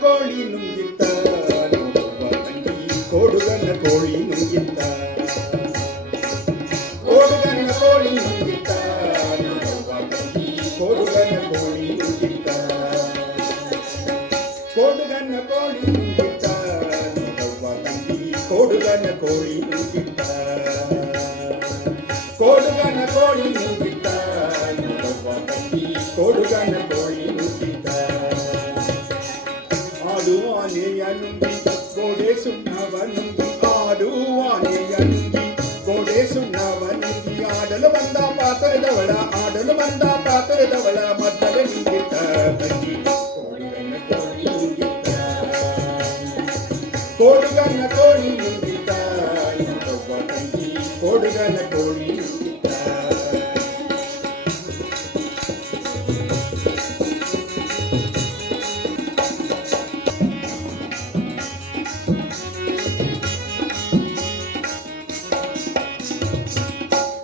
ಕೋಳಿ ನುಂಗಿತ್ತ ಕೋಡುಗನ ಕೋಳಿ ನುಂಗಿತ್ತ ಕೋಡುಗನ ಕೋಳಿ ನುಂಗಿತ್ತ ಕೋಡುಗನ ಕೋಳಿ ನುಂಗಿತ್ತ ಕೋಡುಗನ ಕೋಳಿ ನುಂಗಿತ್ತ ಕೋಡುಗನ ಕೋಳಿ ನುಂಗಿತ್ತ ಕೋಡುಗನ ಕೋಳಿ ನುಂಗಿತ್ತ ಕೋಡುಗನ ಕೋಳಿ ನುಂಗಿತ್ತ ಆಡುವಾನೆಯ ನುಂಗಿ ಗೋಡೆ ಸುಣ್ಣವ ನುಂಗಿ ಆಡುವಾನೆಯ ನುಂಗಿ ಗೋಡೆ ಸುಣ್ಣವ ನುಂಗಿ ಆಡಲು ಬಂದ ಪಾತ್ರದವಳ ಆಡಲು ಬಂದ ಪಾತ್ರದವಳ ಮದ್ದಲ ನುಂಗಿತ್ತ ತಂಗಿ ಕೋಡುಗನ ಕೋಳಿ ನುಂಗಿತ್ತ ಕೋಡುಗನ ಕೋಳಿ ನುಂಗಿತ್ತ ತಂಗಿ ಕೋಡುಗನ ಕೋಳಿ ನುಂಗಿತ್ತ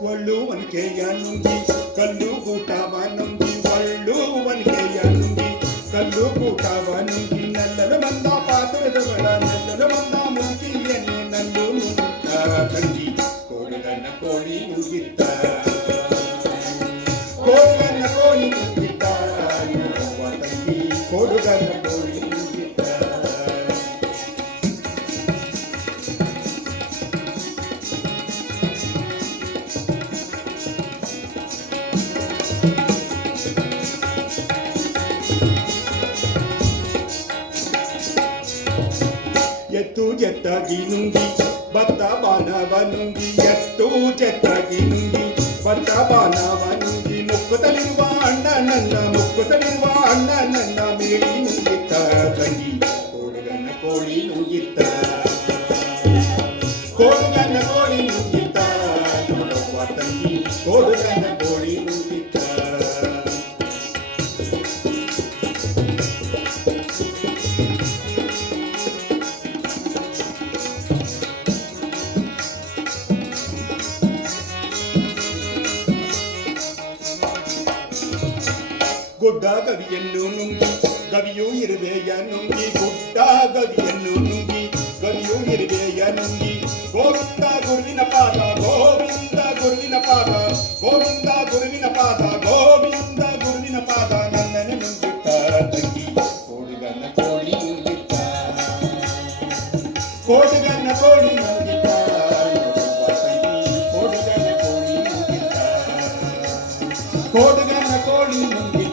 ಒಳ್ಳುವನ್ಕೆಯ ನುಂಗಿ ಕಲ್ಲು ಗೂಟವ ನುಂಗಿ ಒಳ್ಳುವನ್ಕೆಯ ನುಂಗಿ ಕಲ್ಲು ಗೂಟವ ನುಂಗಿ ನಲ್ಲಲು ಬಂದ ಪಾತ್ರದವಳ ನಲ್ಲಲು ಬಂದ ಮುಲ್ಕಿಯನ್ನೇ ನಲ್ಲು ನುಂಗಿತ್ತ ತಂಗಿ ಕೋಡುಗನ ಕೋಳಿ ನುಂಗಿತ್ತ ಕೋಡುಗನ ಕೋಳಿ ನುಂಗಿತ್ತ ತಂಗಿ ಕೋಡುಗನ ಕೋಳಿ ನುಂಗಿತ್ತ ಎತ್ತು ಜತ್ತಾಗಿ ನುಂಗಿ ಭತ್ತ ಬಾನವ ನುಂಗಿ ಎತ್ತು ಜತ್ತಾಗಿ ನುಂಗಿ ಭತ್ತ ಬಾನವ ನುಂಗಿ ಮುಕ್ಕುತ್ತಲಿರುವ ಅಣ್ಣ ನನ್ನ ಮುಕ್ಕುತ್ತಲಿರುವ ಅಣ್ಣ ನನ್ನ ಮೇಡಿ ನುಂಗಿತ್ತ ತಂಗಿ ಕೋಡುಗನ ಕೋಳಿ ನುಂಗಿತ್ತ ಕೋಡುಗನ ಕೋಳಿ ನುಂಗಿತ್ತ ನೋಡವ್ವ ತಂಗಿ ಕೋಡುಗನ ಕೋಳಿ ನುಂಗಿತ್ತ ಗುಡ್ಡ ಗವಿಯನ್ನು ನುಂಗಿ ಗವಿಯೂ ಇರುವೆಯ ನುಂಗಿ ಗುಡ್ಡ ಗವಿಯನ್ನು ನುಂಗಿ ಗವಿಯೂ ಇರುವೆಯ ನುಂಗಿ ಗೋವಿಂದ ಗುರುವಿನ ಪಾದ ಗೋವಿಂದ ಗುರುವಿನ ಪಾದ ಗೋವಿಂದ ಗುರುವಿನ ಪಾದ ಗೋವಿಂದ ಗುರುವಿನ ಪಾದ ನನ್ನನ್ನು ನುಂಗಿತ್ತ ತಂಗಿ ಕೋಡುಗನ ಕೋಳಿ ನುಂಗಿತ್ತ ಕೋಡುಗನ ಕೋಳಿ ನುಂಗಿತ್ತ ಕೋಡುಗನ ಕೋಳಿ ನುಂಗಿತ್ತ ಕೋಡುಗನ ಕೋಳಿ ನುಂಗಿತ್ತ